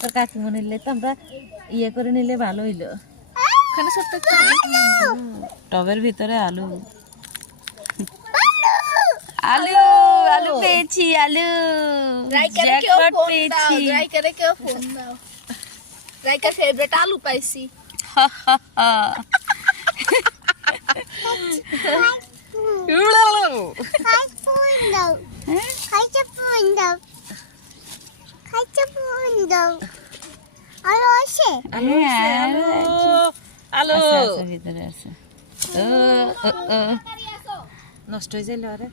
তোর কাকিমা নিলে তো আমরা ইয়ে করে নিলে ভালো হইলো। ওখানে ছোট্ট একটা টবের ভিতরে আলু আলু আলু পেয়েছি আলু জ্যাকপট পেয়েছি রাইকারে কেউ ফোন দাও রাইকার ফেভারিট আলু পাইছি আলু ভিতরে আছে নষ্ট হয়ে যাইল আরে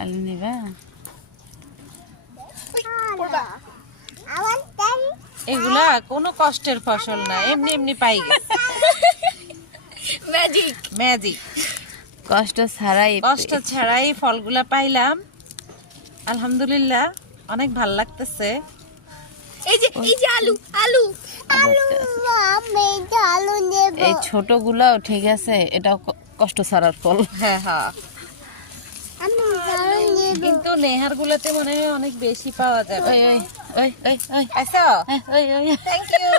আলু নিবা এগুলা কোনো কষ্টের ফসল না, এমনি এমনি পাই গেছে। ম্যাজিক ম্যাজিক, কষ্ট ছাড়াই ফলগুলা পাইলাম। আলহামদুলিল্লাহ, অনেক ভাল লাগতেছে। এই যে আলু আলু এই ছোটগুলাও ঠিক আছে, এটাও কষ্ট ছাড়ার ফল। হ্যাঁ হ্যাঁ, কিন্তু নেহার গুলাতে মনে হয় অনেক বেশি পাওয়া যাবে। ওই ওই ওই ওই ওই আচ্ছা, ওই ওই থ্যাংক ইউ।